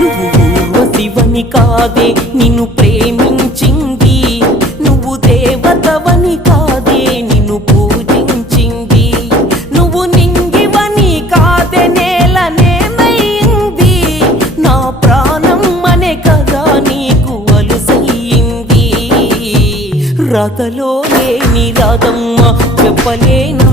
నువ్వు ఊర్వశివని కాదే నిన్ను ప్రేమించింది, నువ్వు దేవతవని కాదే నిన్ను పూజించింది, నువ్వు నింగివని కాదే నేలనేమైంది, నా ప్రాణం అనే కదా నీకు అలుసయ్యింది. రాతలో లేని రాధమ్మ చెప్పలేను